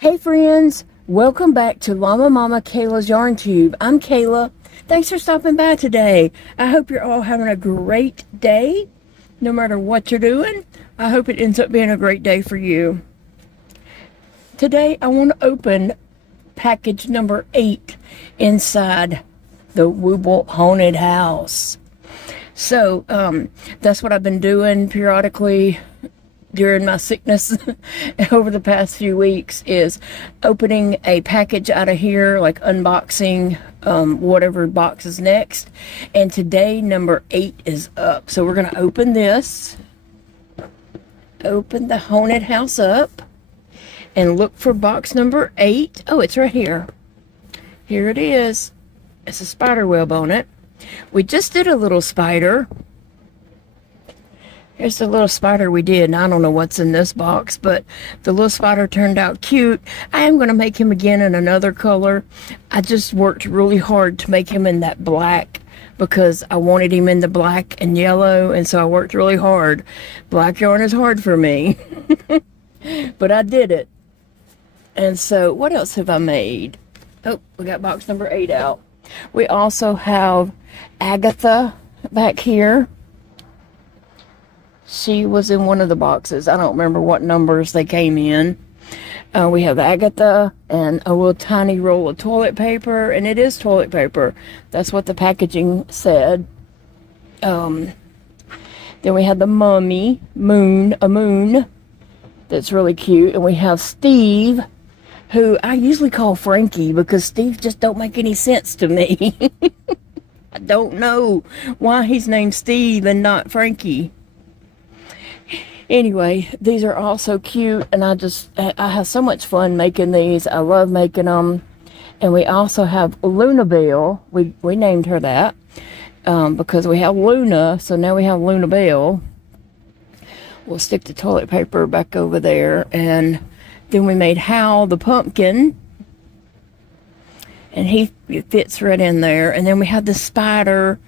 Hey friends, welcome back to Llama Mama Kayla's Yarn Tube. I'm Kayla. Thanks for stopping by today. I hope you're all having a great day, no matter what you're doing. I hope it ends up being a great day for you. Today I want to open package number 8 inside the Wooble haunted house. So that's what I've been doing periodically during my sickness over the past few weeks, is opening a package out of here, like unboxing whatever box is next. And today number 8 is up, so we're going to open this, open the haunted house up, and look for box number 8. Oh, it's right here. Here it is. It's a spider web on it. We just did a little spider. Here's the little spider we did, and I don't know what's in this box, but the little spider turned out cute. I am going to make him again in another color. I just worked really hard to make him in that black because I wanted him in the black and yellow, and so I worked really hard. Black yarn is hard for me, but I did it. And so what else have I made? Oh, we got box number 8 out. We also have Agatha back here. She was in one of the boxes. I don't remember what numbers they came in. We have Agatha and a little tiny roll of toilet paper, and it is toilet paper. That's what the packaging said. Then we have the mummy, a moon, that's really cute. And we have Steve, who I usually call Frankie because Steve just don't make any sense to me. I don't know why he's named Steve and not Frankie. Anyway, these are all so cute, and I have so much fun making these. I love making them. And we also have Lunabelle. We named her that because we have Luna, so now we have Lunabelle. We'll stick the toilet paper back over there. And then we made Hal the pumpkin, and he fits right in there. And then we have the spider.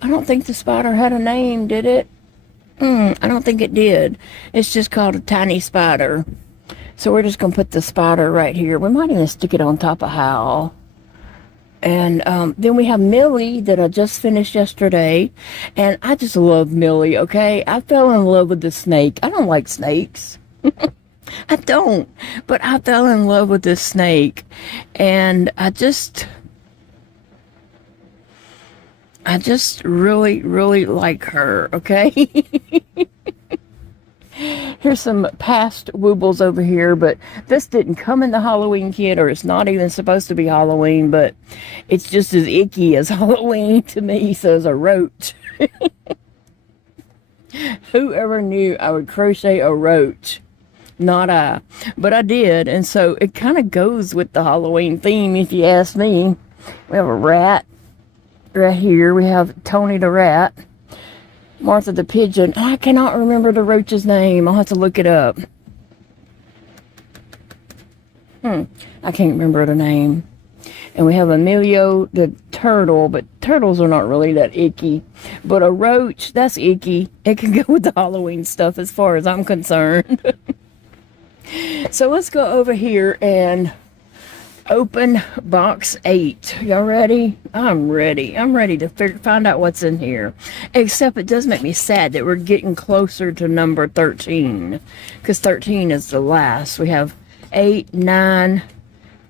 I don't think the spider had a name, did it? I don't think it did. It's just called a tiny spider. So we're just going to put the spider right here. We might even stick it on top of Hal. And then we have Millie that I just finished yesterday. And I just love Millie, okay? I fell in love with the snake. I don't like snakes. I don't. But I fell in love with this snake. And I just really, really like her, okay? Here's some past Woobles over here, but this didn't come in the Halloween kit, or it's not even supposed to be Halloween, but it's just as icky as Halloween to me, so as a roach. Whoever knew I would crochet a roach? Not I. But I did, and so it kind of goes with the Halloween theme, if you ask me. We have a rat. Right here we have Tony the rat, Martha the pigeon. I cannot remember the roach's name. I'll have to look it up. I can't remember the name. And we have Emilio the turtle, but turtles are not really that icky. But a roach, that's icky. It can go with the Halloween stuff as far as I'm concerned. So let's go over here and open box 8. Y'all ready? I'm ready. I'm ready to find out what's in here. Except it does make me sad that we're getting closer to number 13. Because 13 is the last. We have 8, 9,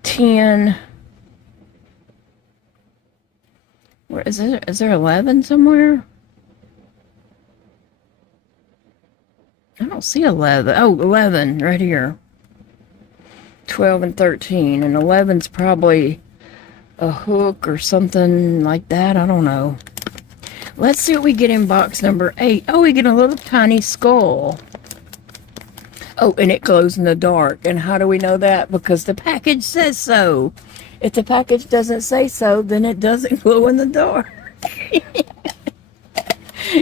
10. Where is it? Is there 11 somewhere? I don't see 11. Oh, 11 right here. 12 and 13, and 11's probably a hook or something like that. I don't know. Let's see what we get in box number 8. Oh, we get a little tiny skull. Oh, and it glows in the dark. And how do we know that? Because the package says so. If the package doesn't say so, then it doesn't glow in the dark.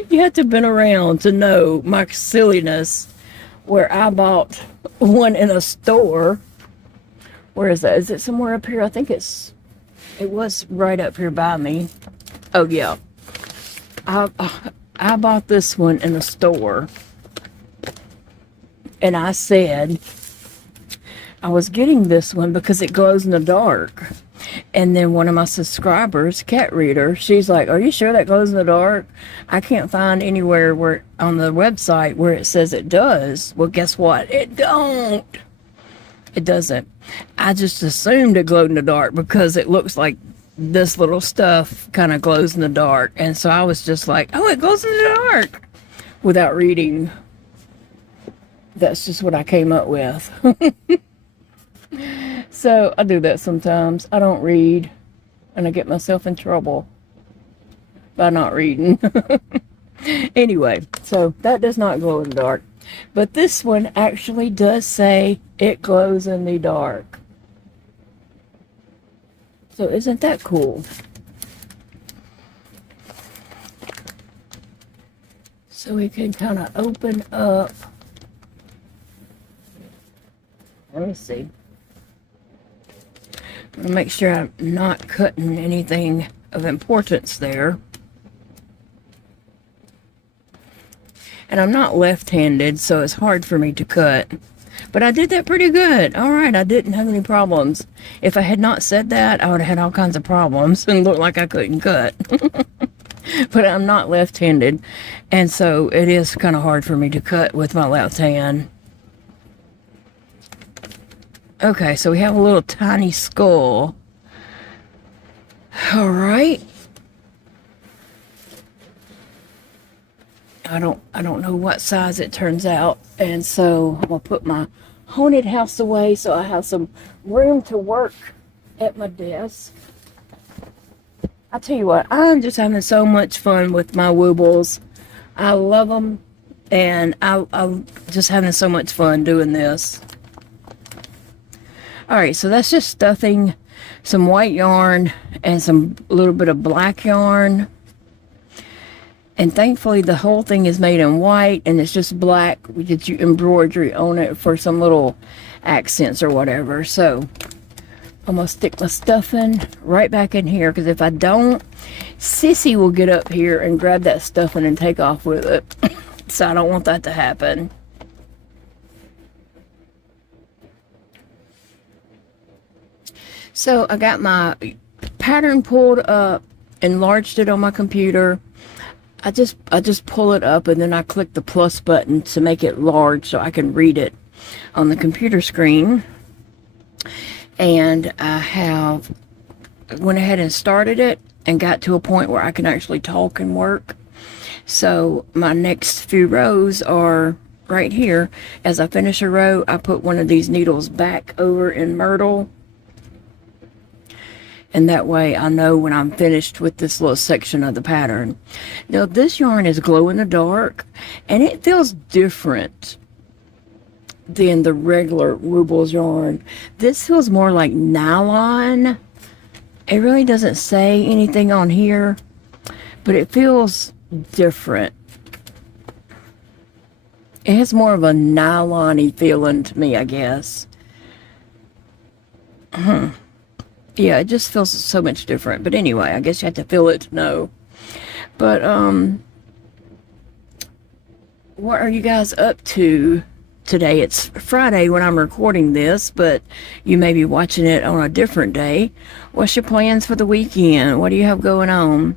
You have to have been around to know my silliness, where I bought one in a store. Where is that? Is it somewhere up here? I think it was right up here by me. Oh, yeah. I bought this one in a store. And I said, I was getting this one because it glows in the dark. And then one of my subscribers, Cat Reader, she's like, are you sure that glows in the dark? I can't find anywhere where on the website where it says it does. Well, guess what? It don't. It doesn't. I just assumed it glowed in the dark because it looks like this little stuff kind of glows in the dark. And so I was just like, oh, it glows in the dark, without reading. That's just what I came up with. So I do that sometimes. I don't read, and I get myself in trouble by not reading. Anyway, so that does not glow in the dark. But this one actually does say it glows in the dark. So isn't that cool? So we can kind of open up. Let me see. I'm gonna make sure I'm not cutting anything of importance there. And I'm not left-handed, so it's hard for me to cut. But I did that pretty good. All right, I didn't have any problems. If I had not said that, I would have had all kinds of problems and looked like I couldn't cut. But I'm not left-handed, and so it is kind of hard for me to cut with my left hand. Okay, so we have a little tiny skull. All right. I don't know what size it turns out, and so I'm gonna put my haunted house away so I have some room to work at my desk. I tell you what, I'm just having so much fun with my Woobles. I love them, and I'm just having so much fun doing this. All right, so that's just stuffing some white yarn and some little bit of black yarn. And thankfully the whole thing is made in white and it's just black. We did embroidery on it for some little accents or whatever. So I'm gonna stick my stuffing right back in here, because if I don't, Sissy will get up here and grab that stuffing and take off with it. So I don't want that to happen. So I got my pattern pulled up, enlarged it on my computer. I just pull it up and then I click the plus button to make it large so I can read it on the computer screen. And I went ahead and started it and got to a point where I can actually talk and work. So my next few rows are right here. As I finish a row, I put one of these needles back over in Myrtle. And that way I know when I'm finished with this little section of the pattern. Now this yarn is glow in the dark, and it feels different than the regular Woobles yarn. This feels more like nylon. It really doesn't say anything on here, but it feels different. It has more of a nylon-y feeling to me, I guess. Yeah, it just feels so much different. But anyway, I guess you have to feel it to know. But, what are you guys up to today? It's Friday when I'm recording this, but you may be watching it on a different day. What's your plans for the weekend? What do you have going on?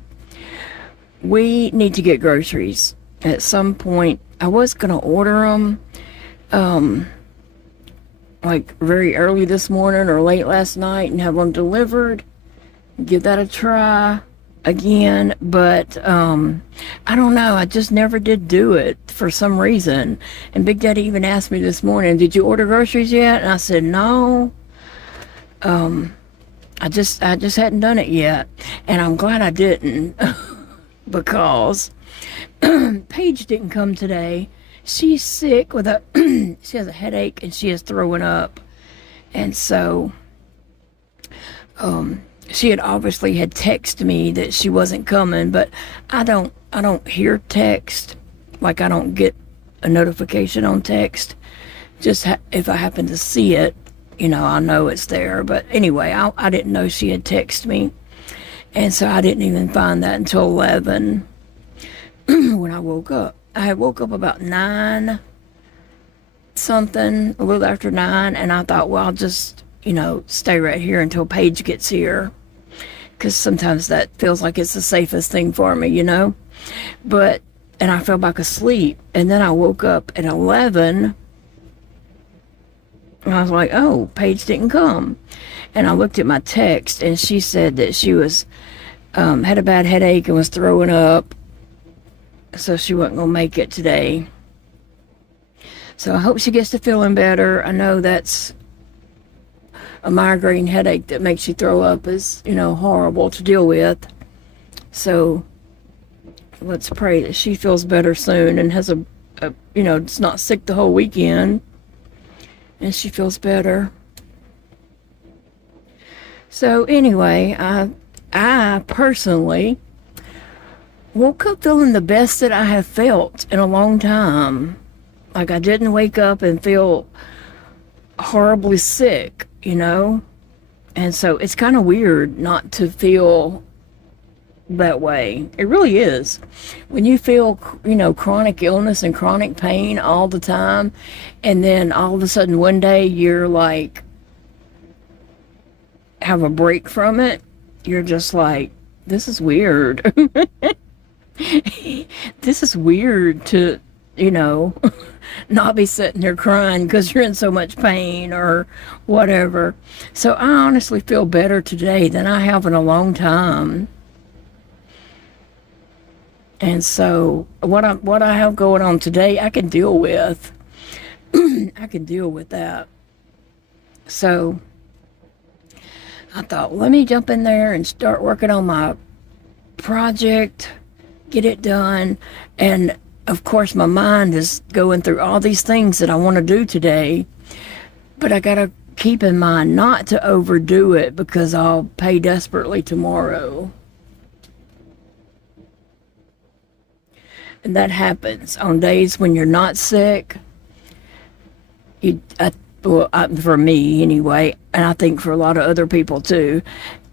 We need to get groceries. At some point, I was going to order them, like very early this morning or late last night and have them delivered. Give that a try again, but I don't know, I just never did do it for some reason. And Big Daddy even asked me this morning, did you order groceries yet? And I said no. I just hadn't done it yet, and I'm glad I didn't. Because Paige didn't come today. She's sick with she has a headache and she is throwing up. And so, she had obviously had texted me that she wasn't coming, but I don't hear text. Like, I don't get a notification on text. Just if I happen to see it, you know, I know it's there. But anyway, I didn't know she had texted me. And so I didn't even find that until 11 when I woke up. I woke up about 9 something a little after 9, and I thought, well, I'll just, stay right here until Paige gets here, because sometimes that feels like it's the safest thing for me. But, and I fell back asleep, and then I woke up at 11, and I was like, oh, Paige didn't come. And I looked at my text, and she said that she was, had a bad headache and was throwing up, so she wasn't going to make it today. So I hope she gets to feeling better. I know that's a migraine headache that makes you throw up is, horrible to deal with. So let's pray that she feels better soon and has it's not sick the whole weekend, and she feels better. So anyway, I personally woke up feeling the best that I have felt in a long time. Like, I didn't wake up and feel horribly sick, and so it's kind of weird not to feel that way. It really is. When you feel, chronic illness and chronic pain all the time, and then all of a sudden one day you're like, have a break from it, you're just like, this is weird. This is weird to, not be sitting there crying because you're in so much pain or whatever. So I honestly feel better today than I have in a long time. And so what I have going on today, I can deal with. I can deal with that. So I thought, let me jump in there and start working on my project, get it done. And of course, my mind is going through all these things that I want to do today, but I got to keep in mind not to overdo it, because I'll pay desperately tomorrow. And that happens on days when you're not sick. For me anyway, and I think for a lot of other people too,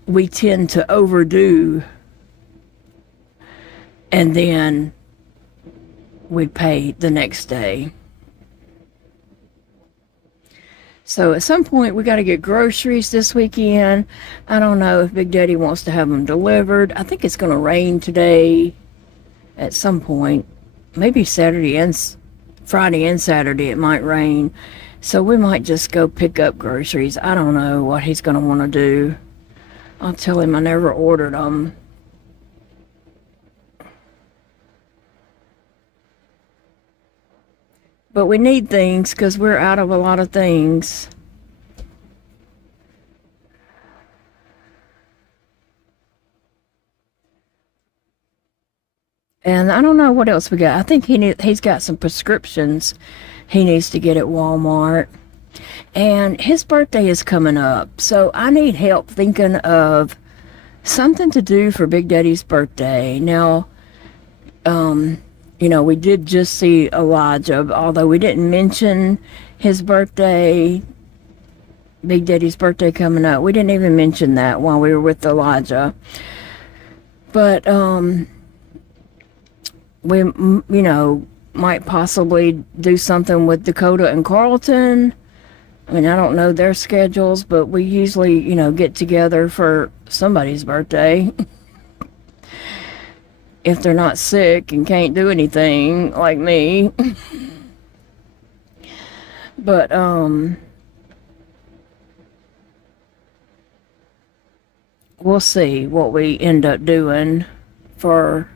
we tend to overdo, and then we pay the next day. So at some point we got to get groceries this weekend. I don't know if Big Daddy wants to have them delivered. I think it's going to rain today at some point. Maybe Friday and Saturday it might rain. So we might just go pick up groceries. I don't know what he's going to want to do. I'll tell him I never ordered them. But we need things because we're out of a lot of things. And I don't know what else we got. I think he's got some prescriptions he needs to get at Walmart. And his birthday is coming up. So I need help thinking of something to do for Big Daddy's birthday. Now, we did just see Elijah, although we didn't mention his birthday, Big Daddy's birthday coming up. We didn't even mention that while we were with Elijah. But, we, might possibly do something with Dakota and Carlton. I mean, I don't know their schedules, but we usually, get together for somebody's birthday. If they're not sick and can't do anything like me. But, we'll see what we end up doing for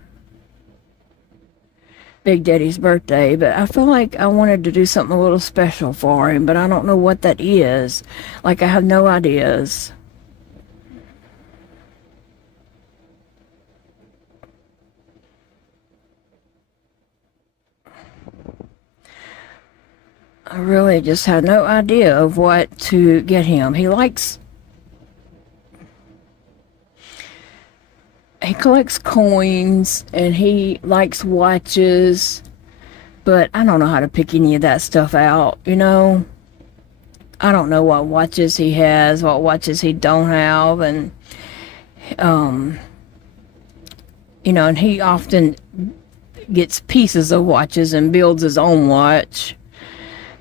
Big Daddy's birthday. But I feel like I wanted to do something a little special for him, but I don't know what that is. Like, I have no ideas. I really just had no idea of what to get him. He collects coins, and he likes watches, but I don't know how to pick any of that stuff out, I don't know what watches he has, what watches he don't have, and, and he often gets pieces of watches and builds his own watch.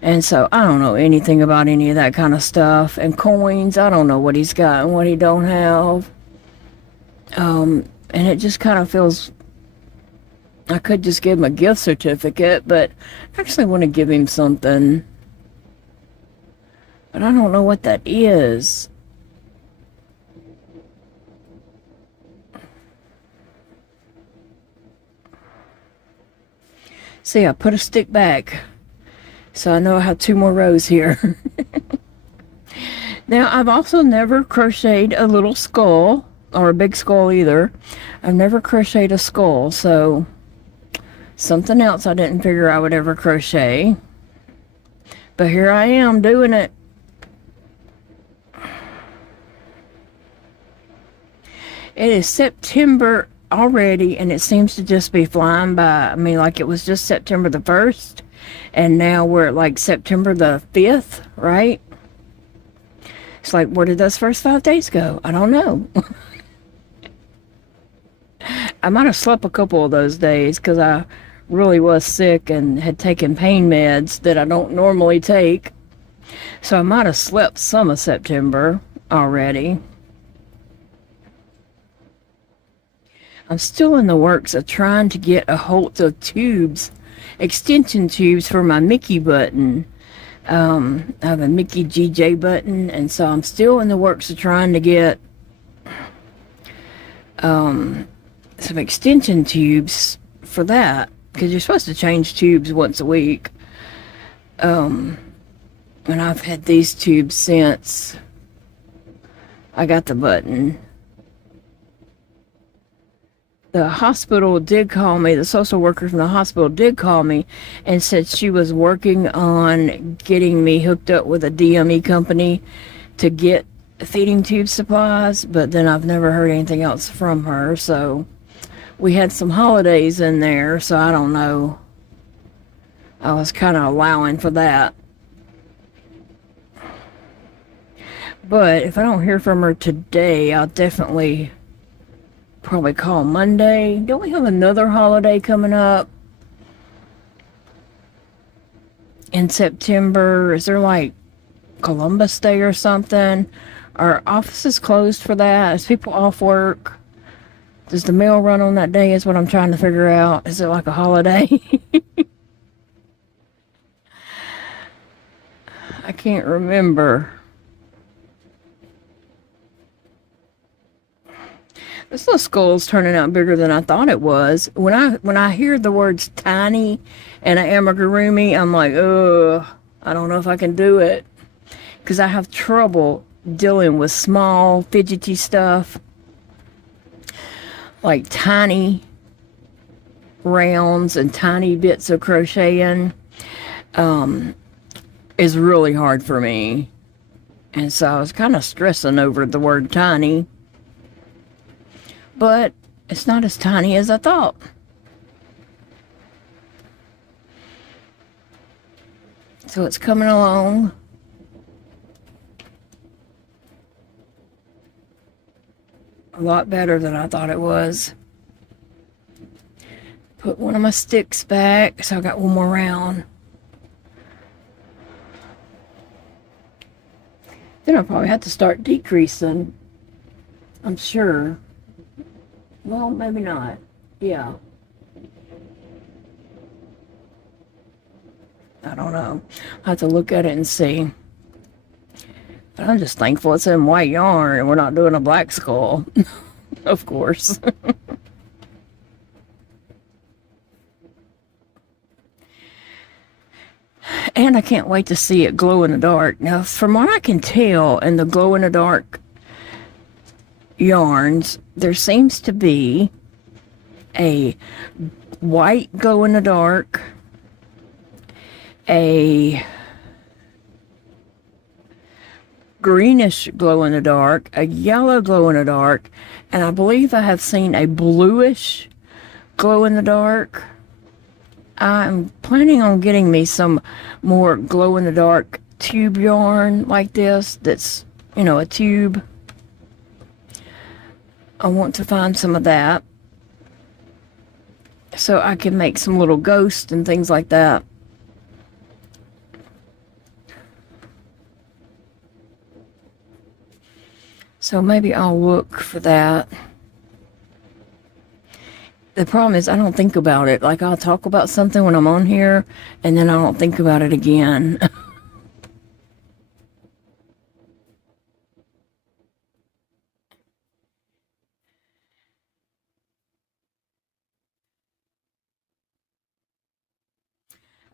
And so I don't know anything about any of that kind of stuff. And coins, I don't know what he's got and what he don't have. And it just kind of feels, I could just give him a gift certificate, but I actually want to give him something. But I don't know what that is. See, I put a stick back, so I know I have 2 more rows here. Now, I've also never crocheted a little skull, or a big skull either. I've never crocheted a skull, so something else I didn't figure I would ever crochet. But here I am doing it. It is September already, and it seems to just be flying by. I mean, like it was just September the 1st, and now we're at like September the 5th, right? It's like, where did those first 5 days go? I don't know. I might have slept a couple of those days because I really was sick and had taken pain meds that I don't normally take. So I might have slept some of September already. I'm still in the works of trying to get a hold of tubes, extension tubes for my Mickey button. I have a Mickey GJ button, and so I'm still in the works of trying to get some extension tubes for that, because you're supposed to change tubes once a week. And I've had these tubes since I got the button. The hospital did call me, the social worker from the hospital did call me and said she was working on getting me hooked up with a DME company to get feeding tube supplies, but then I've never heard anything else from her. So we had some holidays in there, so I don't know. I was kind of allowing for that. But if I don't hear from her today, I'll definitely probably call Monday. Don't we have another holiday coming up in September? Is there like Columbus Day or something? Are offices closed for that? Is people off work? Does the mail run on that day is what I'm trying to figure out. Is it like a holiday? I can't remember. This little skull's turning out bigger than I thought it was. When I hear the words tiny and an amigurumi, I'm like, ugh, I don't know if I can do it. Because I have trouble dealing with small, fidgety stuff. Like tiny rounds and tiny bits of crocheting is really hard for me. And so I was kind of stressing over the word tiny. But it's not as tiny as I thought. So it's coming along. A lot better than I thought it was. Put one of my sticks back, so I got one more round. Then I'll probably have to start decreasing, I'm sure. Well, maybe not. Yeah. I don't know. I'll have to look at it and see. But I'm just thankful it's in white yarn and we're not doing a black skull. Of course. And I can't wait to see it glow in the dark. Now, from what I can tell in the glow in the dark yarns, there seems to be a white glow in the dark, a greenish glow in the dark, a yellow glow in the dark, and I believe I have seen a bluish glow in the dark. I'm planning on getting me some more glow in the dark tube yarn like this that's, you know, a tube. I want to find some of that so I can make some little ghosts and things like that. So maybe I'll look for that. The problem is I don't think about it. Like, I'll talk about something when I'm on here, and then I don't think about it again.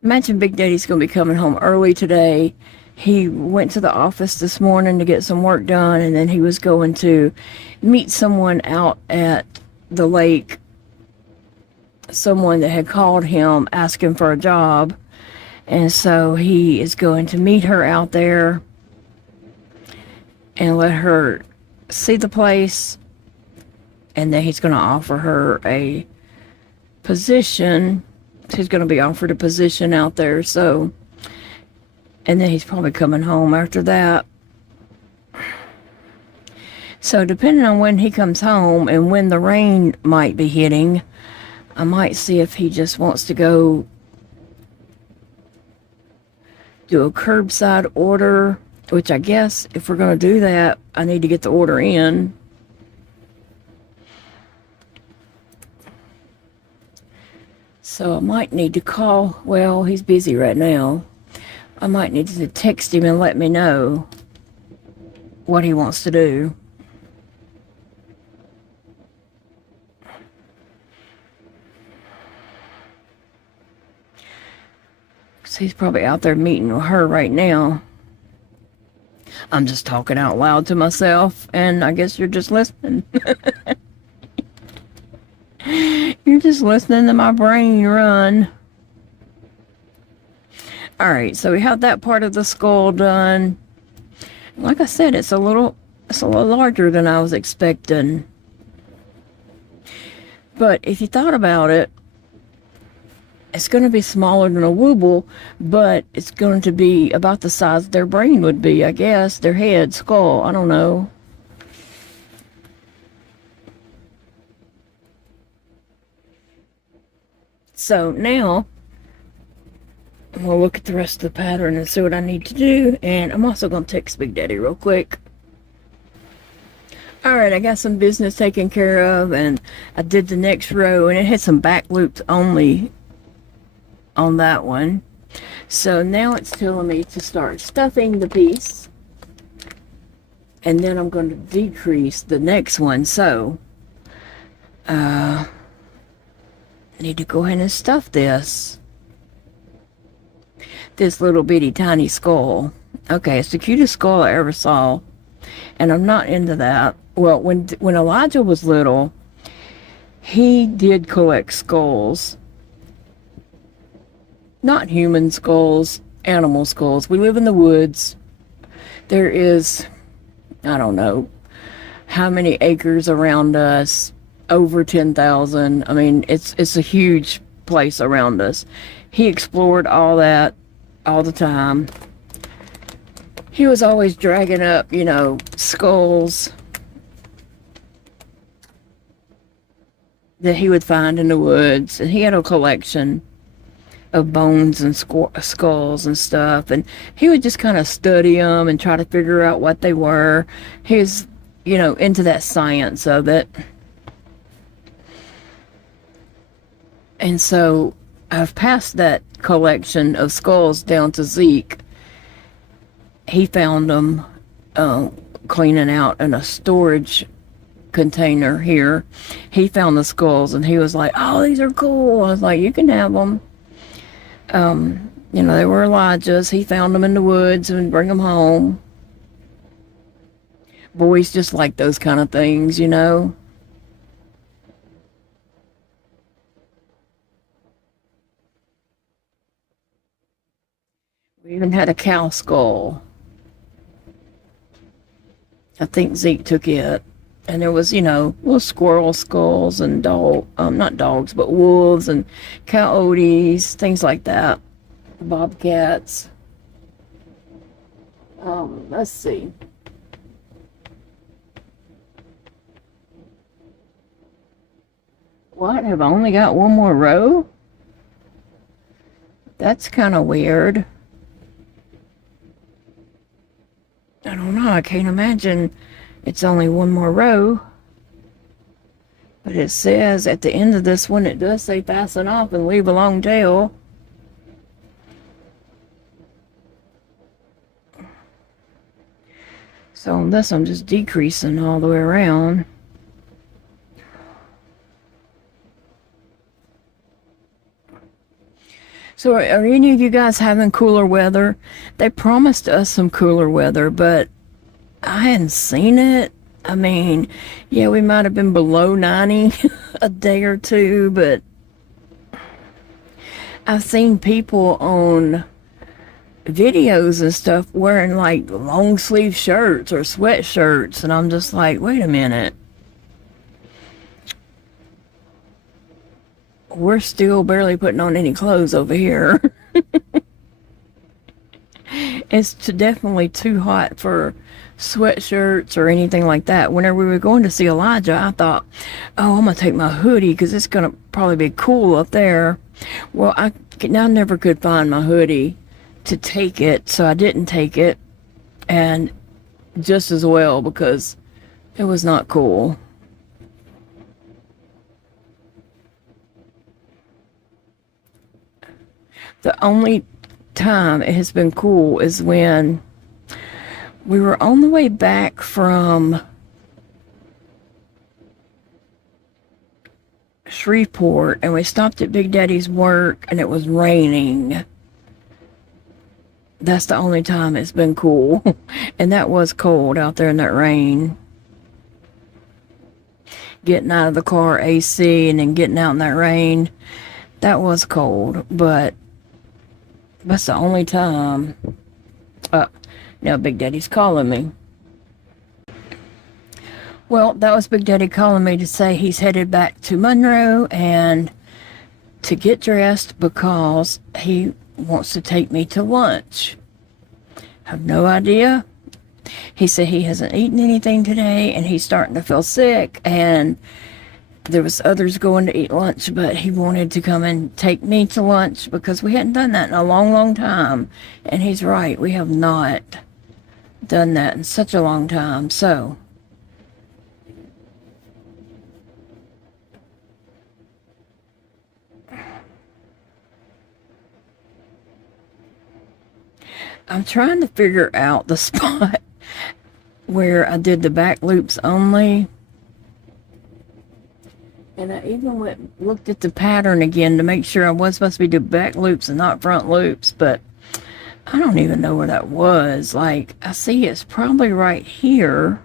Imagine Big Daddy's going to be coming home early today. He went to the office this morning to get some work done, and then he was going to meet someone out at the lake. Someone that had called him asking for a job. And so he is going to meet her out there and let her see the place. And then he's going to offer her a position. She's going to be offered a position out there. So, and then he's probably coming home after that. So depending on when he comes home and when the rain might be hitting, I might see if he just wants to go do a curbside order, which I guess if we're going to do that, I need to get the order in. So I might need to call, well, he's busy right now. I might need to text him and let me know what he wants to do. So he's probably out there meeting with her right now. I'm just talking out loud to myself, and I guess you're just listening. You're just listening to my brain run. Alright, so we have that part of the skull done. Like I said, it's a little larger than I was expecting. But if you thought about it, it's going to be smaller than a Wooble, but it's going to be about the size their brain would be, I guess. Their head, skull, I don't know. So now, I'm going to look at the rest of the pattern and see what I need to do. And I'm also going to text Big Daddy real quick. Alright, I got some business taken care of, and I did the next row, and it had some back loops only on that one. So now it's telling me to start stuffing the piece, and then I'm going to decrease the next one. So I need to go ahead and stuff this little bitty tiny skull. Okay, it's the cutest skull I ever saw, and I'm not into that. Well, when Elijah was little, he did collect skulls. Not human skulls, animal skulls. We live in the woods. There is, I don't know how many acres around us, over 10,000. I mean, it's a huge place around us. He explored all that all the time. He was always dragging up, you know, skulls that he would find in the woods. And he had a collection of bones and skulls and stuff, and he would just kind of study them and try to figure out what they were. He was, you know, into that science of it. And so I've passed that collection of skulls down to Zeke. He found them cleaning out in a storage container here. He found the skulls, and he was like, oh, these are cool. I was like, you can have them. You know, they were Elijah's. He found them in the woods and bring them home. Boys just like those kind of things, you know. We even had a cow skull. I think Zeke took it. And there was, you know, little squirrel skulls and not dogs, but wolves and coyotes, things like that. Bobcats. Let's see. What? Have I only got one more row? That's kind of weird. I don't know. I can't imagine It's only one more row. But it says at the end of this one, it does say fasten off and leave a long tail. So on this, I'm just decreasing all the way around. So are any of you guys having cooler weather? They promised us some cooler weather, but I hadn't seen it. I mean, yeah, we might have been below 90 a day or two, but I've seen people on videos and stuff wearing like long sleeve shirts or sweatshirts, and I'm just like, wait a minute. We're still barely putting on any clothes over here. It's definitely too hot for sweatshirts or anything like that. Whenever we were going to see Elijah, I thought, oh, I'm going to take my hoodie because it's going to probably be cool up there. Well, I never could find my hoodie to take it, so I didn't take it. And just as well because it was not cool. The only time it has been cool is when we were on the way back from Shreveport and we stopped at Big Daddy's work and it was raining. That's the only time it's been cool. And that was cold out there in that rain. Getting out of the car AC and then getting out in that rain, that was cold, but that's the only time. Now Big Daddy's calling me. Well, that was Big Daddy calling me to say he's headed back to Monroe and to get dressed because he wants to take me to lunch. I have no idea. He said he hasn't eaten anything today and he's starting to feel sick, and there was others going to eat lunch, but he wanted to come and take me to lunch because we hadn't done that in a long, long time. And he's right, we have not done that in such a long time. So I'm trying to figure out the spot where I did the back loops only. And I even looked at the pattern again to make sure I was supposed to be doing back loops and not front loops, but I don't even know where that was. Like, I see it's probably right here.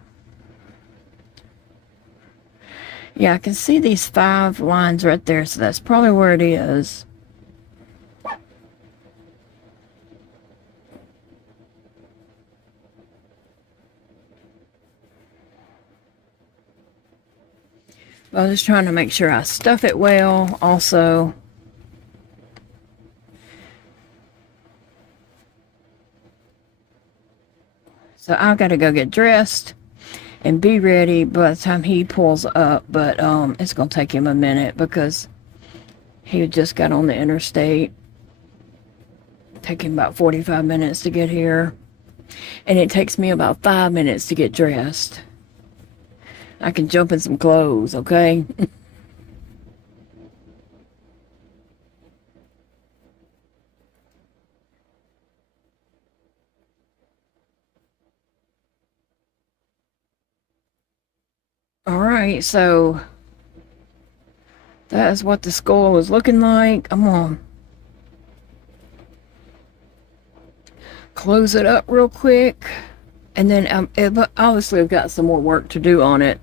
Yeah, I can see these 5 lines right there, so that's probably where it is. I was just trying to make sure I stuff it well also. So I've got to go get dressed and be ready by the time he pulls up, but it's going to take him a minute because he just got on the interstate. Take him about 45 minutes to get here, and it takes me about 5 minutes to get dressed. I can jump in some clothes, okay? Alright, so that is what the skull is looking like. I'm gonna close it up real quick, and then obviously I've got some more work to do on it.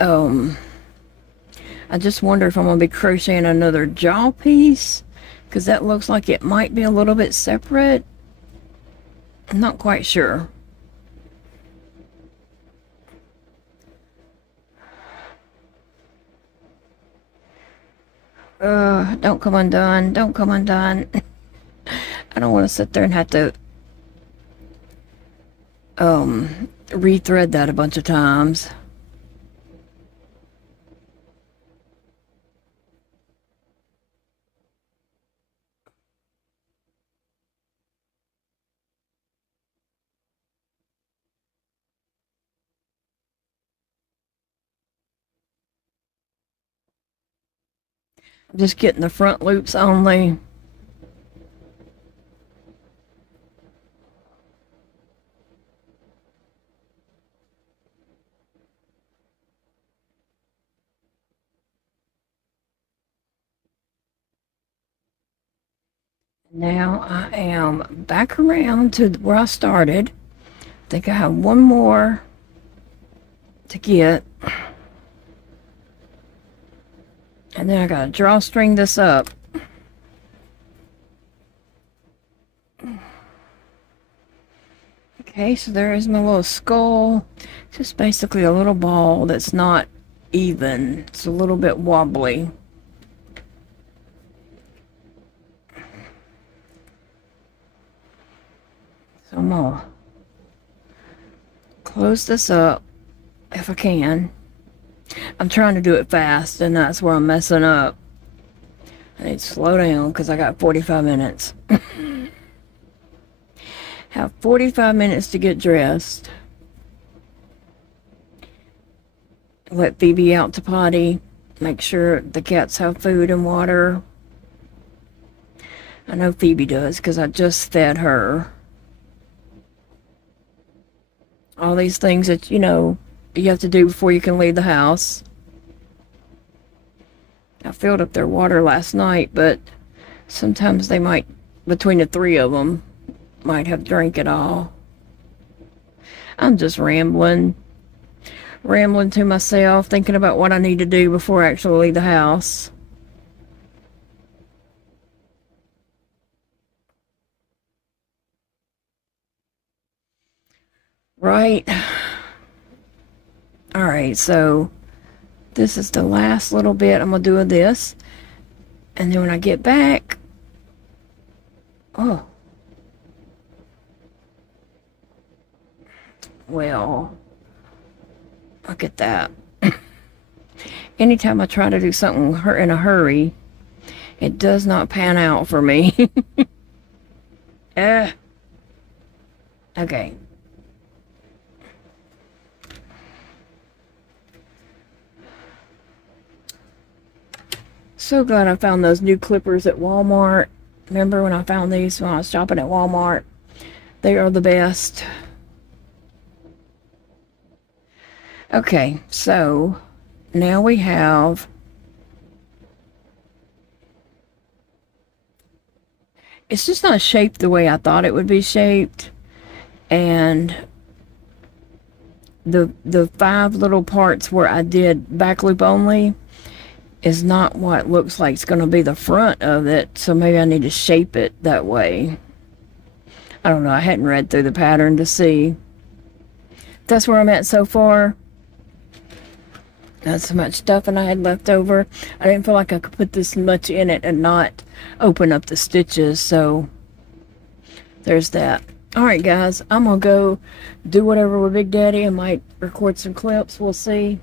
I just wonder if I'm going to be crocheting another jaw piece, because that looks like it might be a little bit separate. I'm not quite sure. Don't come undone. Don't come undone. I don't want to sit there and have to rethread that a bunch of times. Just getting the front loops only. Now I am back around to where I started. I think I have one more to get. And then I gotta drawstring this up. Okay, so there is my little skull. It's just basically a little ball that's not even. It's a little bit wobbly. So I'm gonna close this up if I can. I'm trying to do it fast, and that's where I'm messing up. I need to slow down because I got 45 minutes. Have 45 minutes to get dressed. Let Phoebe out to potty. Make sure the cats have food and water. I know Phoebe does because I just fed her. All these things that, you know, you have to do before you can leave the house. I filled up their water last night, but sometimes they might, between the three of them, might have drank it all. I'm just rambling to myself, thinking about what I need to do before I actually leave the house. Right. Alright, so this is the last little bit I'm going to do of this. And then when I get back... Oh. Well, look at that. Anytime I try to do something in a hurry, it does not pan out for me. Okay. So glad I found those new clippers at Walmart. Remember when I found these when I was shopping at Walmart? They are the best. Okay, so now we have it's just not shaped the way I thought it would be shaped, and the 5 little parts where I did back loop only is not what looks like it's going to be the front of it, so maybe I need to shape it that way. I don't know, I hadn't read through the pattern to see. That's where I'm at so far. Not so much stuff and I had left over. I didn't feel like I could put this much in it and not open up the stitches, so there's that. Alright guys, I'm gonna go do whatever with Big Daddy. I might record some clips, we'll see.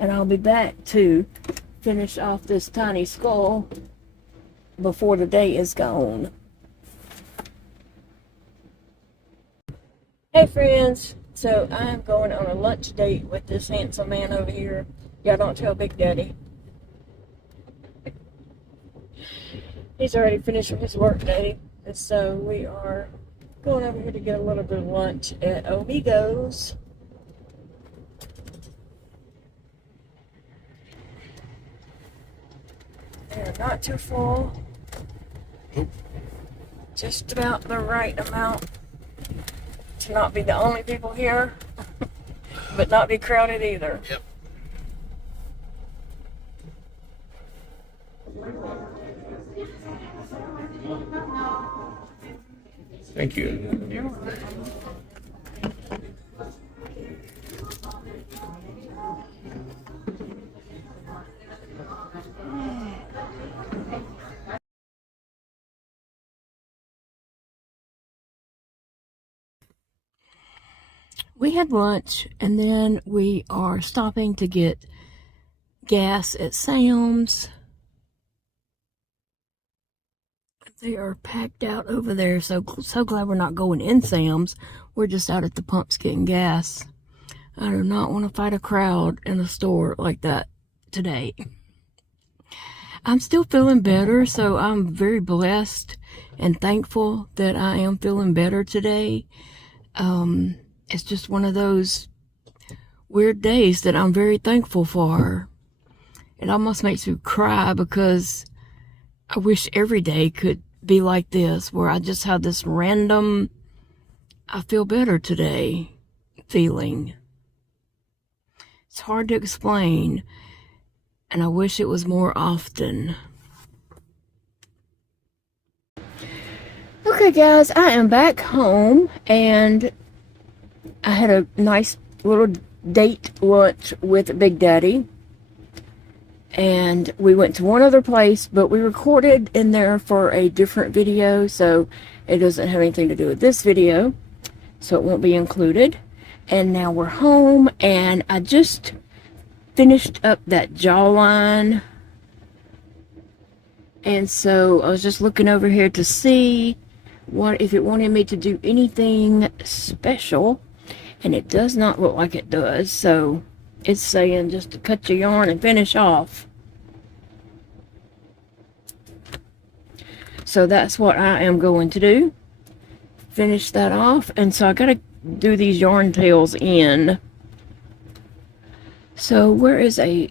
And I'll be back to finish off this tiny skull before the day is gone. Hey friends, so I'm going on a lunch date with this handsome man over here. Y'all don't tell Big Daddy. He's already finished with his work day, and so we are going over here to get a little bit of lunch at Omego's. They're not too full, just about the right amount to not be the only people here, but not be crowded either. Yep. Thank you. We had lunch, and then we are stopping to get gas at Sam's. They are packed out over there, so glad we're not going in Sam's. We're just out at the pumps getting gas. I do not want to fight a crowd in a store like that today. I'm still feeling better, so I'm very blessed and thankful that I am feeling better today. It's just one of those weird days that I'm very thankful for. It almost makes me cry because I wish every day could be like this, where I just have this random, I feel better today feeling. It's hard to explain, and I wish it was more often. Okay guys, I am back home, and I had a nice little date lunch with Big Daddy. And we went to one other place, but we recorded in there for a different video, so it doesn't have anything to do with this video, so it won't be included. And now we're home, and I just finished up that jawline. And so I was just looking over here to see what if it wanted me to do anything special, and it does not look like it does. So it's saying just to cut your yarn and finish off. So that's what I am going to do. Finish that off. And so I gotta do these yarn tails in. So where is I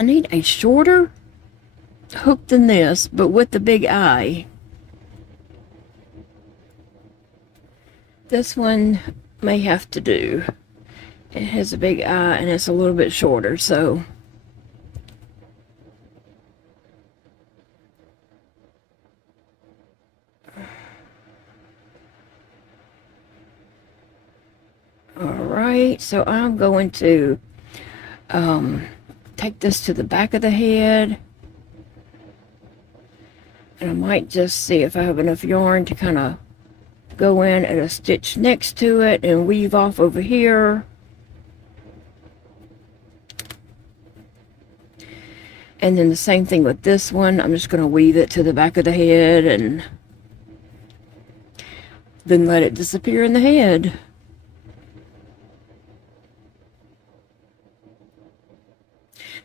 need a shorter hook than this, but with the big eye. This one may have to do. It has a big eye and it's a little bit shorter, so alright, so I'm going to take this to the back of the head, and I might just see if I have enough yarn to kind of go in at a stitch next to it and weave off over here. And then the same thing with this one. I'm just going to weave it to the back of the head and then let it disappear in the head.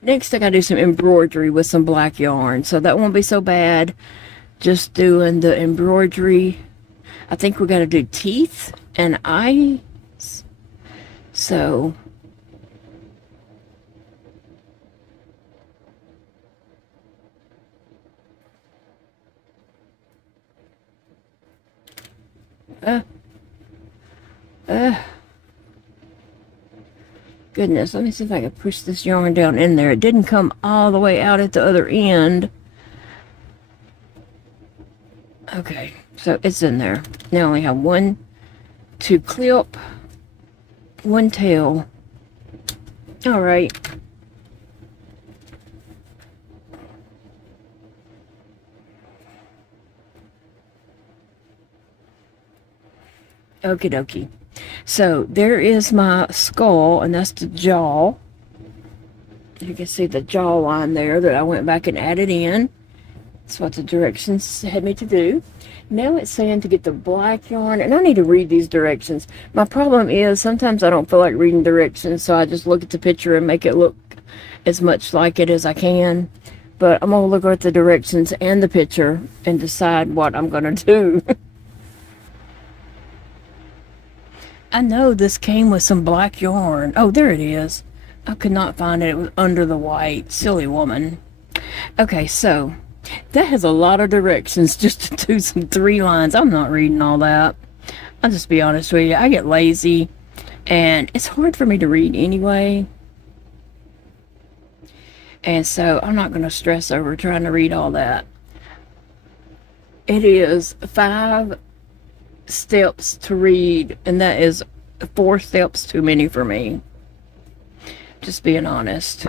Next I got to do some embroidery with some black yarn, so that won't be so bad. Just doing the embroidery. I think we got to do teeth and eyes. So goodness, let me see if I can push this yarn down in there. It didn't come all the way out at the other end. Okay, so it's in there. Now I only have one to clip, one tail. All right. Okie dokie. So there is my skull, and that's the jaw. You can see the jawline there that I went back and added in. That's what the directions had me to do. Now it's saying to get the black yarn, and I need to read these directions. My problem is sometimes I don't feel like reading directions, so I just look at the picture and make it look as much like it as I can. But I'm going to look at the directions and the picture and decide what I'm going to do. I know this came with some black yarn. Oh, there it is. I could not find it. It was under the white. Silly woman. Okay, so that has a lot of directions just to do some 3 lines. I'm not reading all that. I'll just be honest with you. I get lazy, and it's hard for me to read anyway. And so I'm not going to stress over trying to read all that. It is 5 steps to read, and that is 4 steps too many for me, just being honest.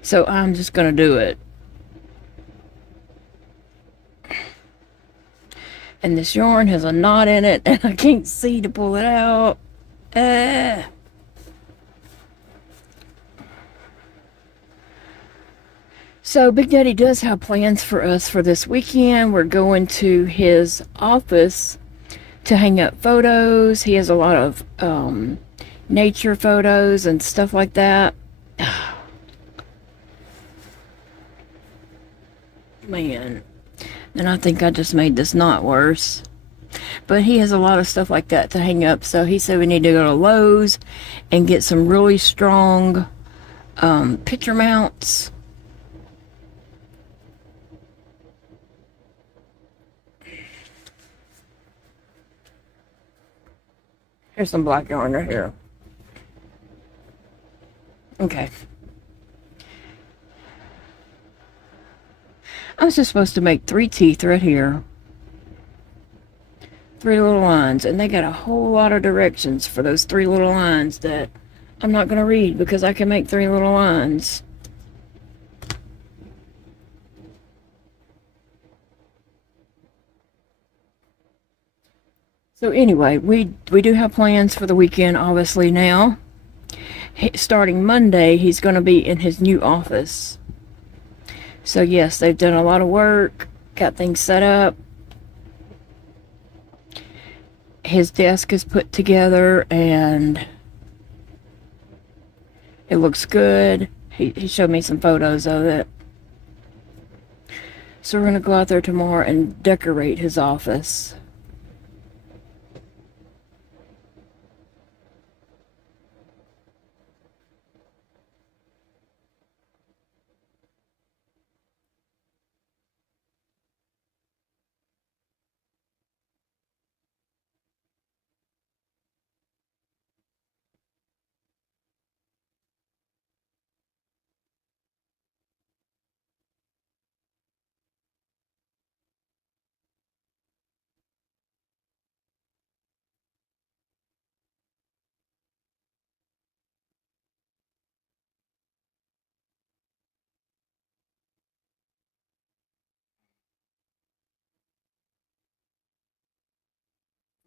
So I'm just gonna do it. And this yarn has a knot in it, and I can't see to pull it out. So Big Daddy does have plans for us for this weekend. We're going to his office to hang up photos. He has a lot of nature photos and stuff like that. Man, and I think I just made this knot worse. But he has a lot of stuff like that to hang up, so he said we need to go to Lowe's and get some really strong picture mounts. Here's some black yarn right here. Okay. I was just supposed to make 3 teeth right here. 3 little lines, and they got a whole lot of directions for those 3 little lines that I'm not going to read because I can make 3 little lines. So anyway, we do have plans for the weekend, obviously. Now, starting Monday, he's going to be in his new office. So yes, they've done a lot of work, got things set up. His desk is put together and it looks good. He showed me some photos of it. So we're going to go out there tomorrow and decorate his office.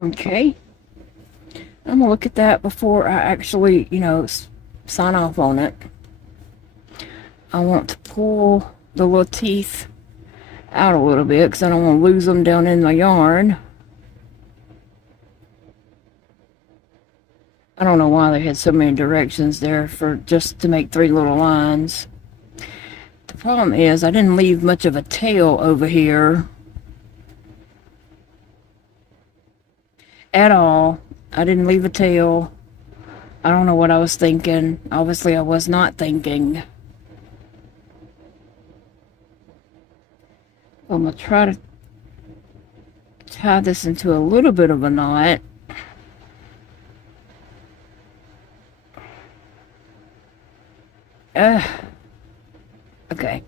Okay. I'm gonna look at that before I actually, sign off on it. I want to pull the little teeth out a little bit because I don't want to lose them down in my yarn. I don't know why they had so many directions there for just to make 3 little lines. The problem is I didn't leave much of a tail over here at all. I didn't leave a tail. I don't know what I was thinking. Obviously I was not thinking. I'm going to try to tie this into a little bit of a knot. Okay.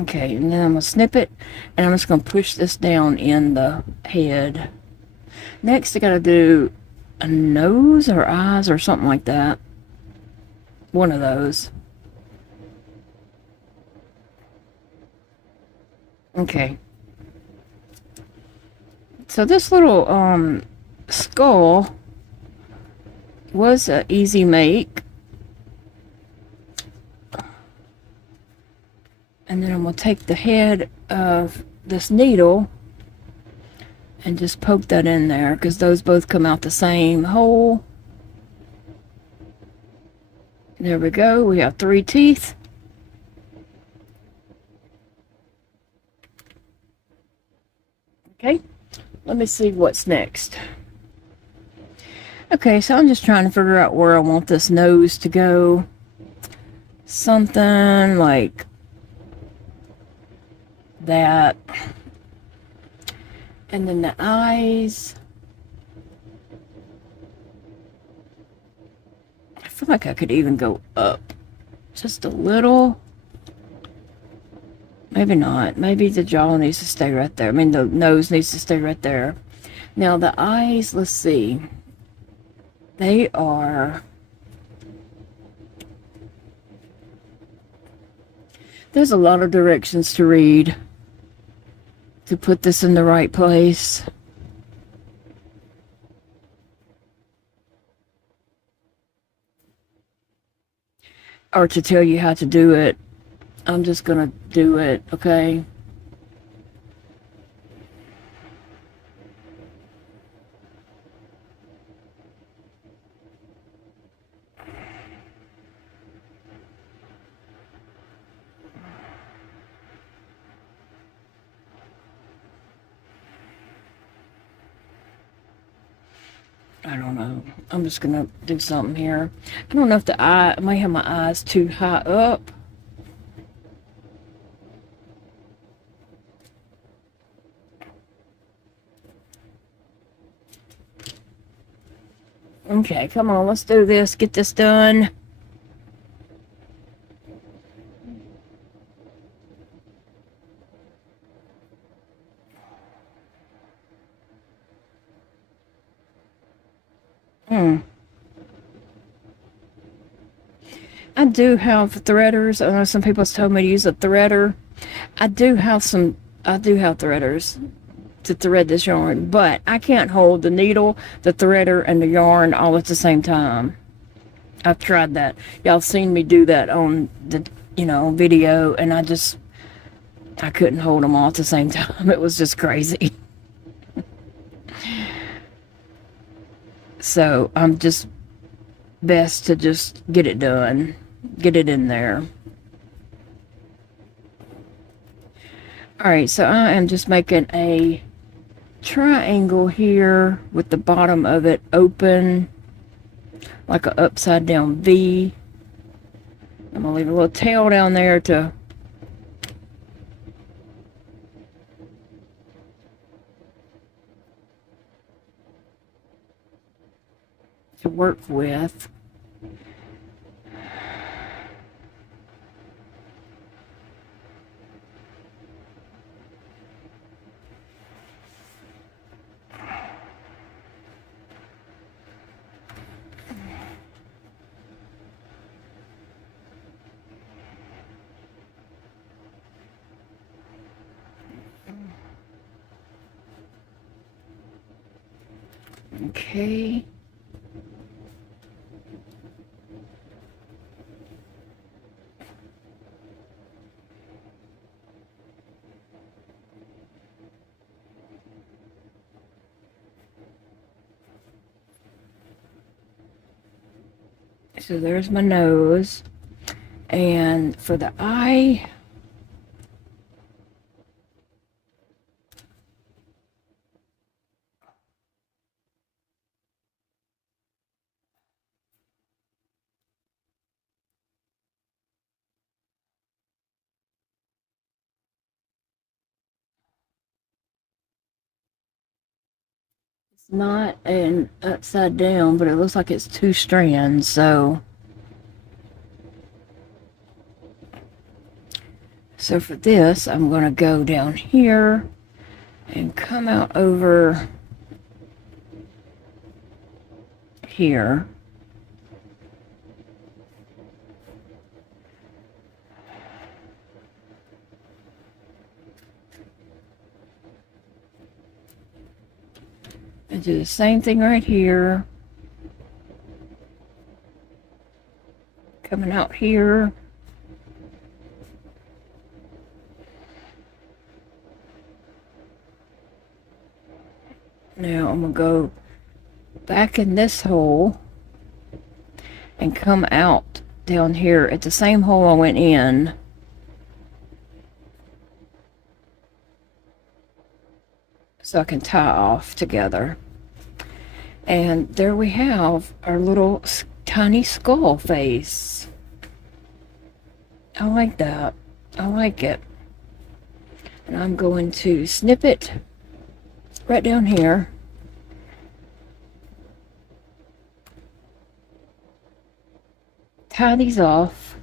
Okay, and then I'm going to snip it, and I'm just going to push this down in the head. Next, I got to do a nose or eyes or something like that. One of those. Okay. So this little skull was an easy make. And then I'm going to take the head of this needle and just poke that in there because those both come out the same hole. There we go. We have 3 teeth. Okay, let me see what's next. Okay, so I'm just trying to figure out where I want this nose to go. Something like that. And then the eyes. I feel like I could even go up just a little. Maybe not. Maybe the jaw needs to stay right there. I mean, the nose needs to stay right there. Now, the eyes, let's see. They are... There's a lot of directions to read to put this in the right place. or to tell you how to do it. I'm just gonna do it, okay? I don't know. I'm just gonna do something here. I don't know if I may have my eyes too high up. Okay, come on, let's do this. Get this done. I do have threaders. I know some people have told me to use a threader. I do have threaders to thread this yarn, but I can't hold the needle, the threader, and the yarn all at the same time. I've tried that. Y'all seen me do that on the, video, and I couldn't hold them all at the same time. It was just crazy. So I'm just best to just get it done, get it in there. All right, so I am just making a triangle here with the bottom of it open, like an upside down V. I'm gonna leave a little tail down there to work with. Okay. So there's my nose. And for the eye, it's not an upside down, but it looks like it's two strands, so for this, I'm going to go down here and come out over here. And do the same thing right here. Coming out here. Now I'm going to go back in this hole and come out down here at the same hole I went in. So I can tie off together. And there we have our little tiny skull face. I like that. I like it. And I'm going to snip it right down here. Tie these off.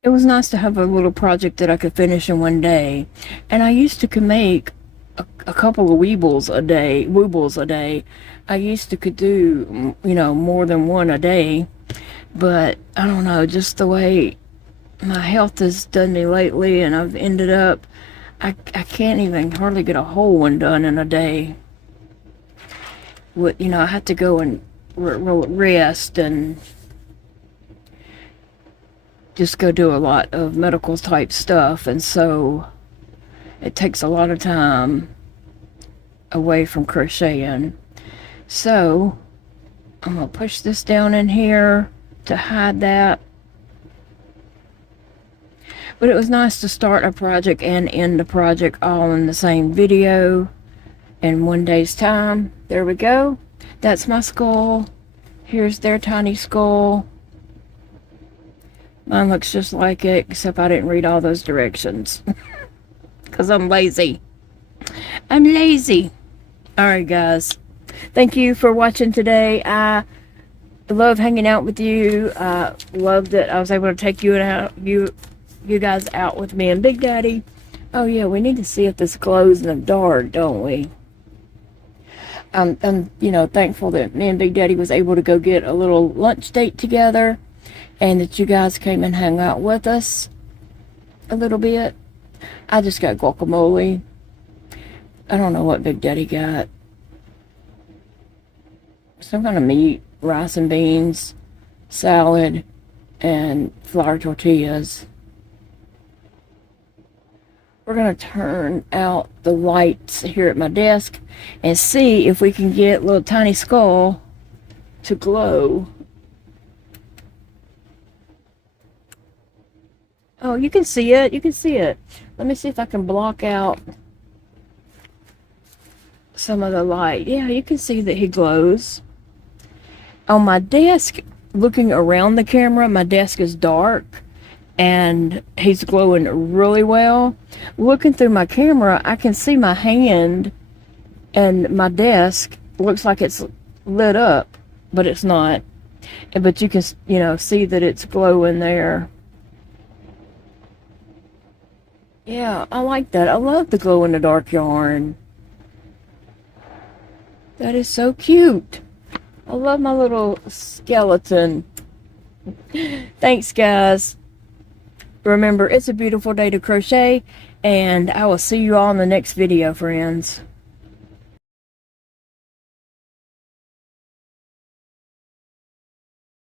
It was nice to have a little project that I could finish in one day. And I used to make a couple of Woobles a day. I used to could do, more than one a day. But I don't know, just the way my health has done me lately, and I've ended up, I can't even hardly get a whole one done in a day. You know, I had to go and rest and just go do a lot of medical type stuff, and so it takes a lot of time away from crocheting. So I'm gonna push this down in here to hide that. But it was nice to start a project and end a project all in the same video in one day's time. There we go. That's my skull. Here's their tiny skull. Mine looks just like it, except I didn't read all those directions. Because I'm lazy. I'm lazy. Alright, guys. Thank you for watching today. I love hanging out with you. I love that I was able to take you guys out with me and Big Daddy. Oh yeah, we need to see if this glows in the dark, don't we? I'm you know, thankful that me and Big Daddy was able to go get a little lunch date together, and that you guys came and hung out with us a little bit. I just got guacamole. I don't know what Big Daddy got. Some kind of meat, rice and beans, salad, and flour tortillas. We're going to turn out the lights here at my desk and see if we can get little tiny skull to glow. Oh, you can see it. You can see it. Let me see if I can block out some of the light. Yeah, you can see that he glows. On my desk, looking around the camera, my desk is dark. And he's glowing really well. Looking through my camera, I can see my hand, and my desk looks like it's lit up, but it's not. But you can, you know, see that it's glowing there. Yeah, I like that. I love the glow in the dark yarn. That is so cute. I love my little skeleton. Thanks, guys. Remember, it's a beautiful day to crochet, and I will see you all in the next video, friends.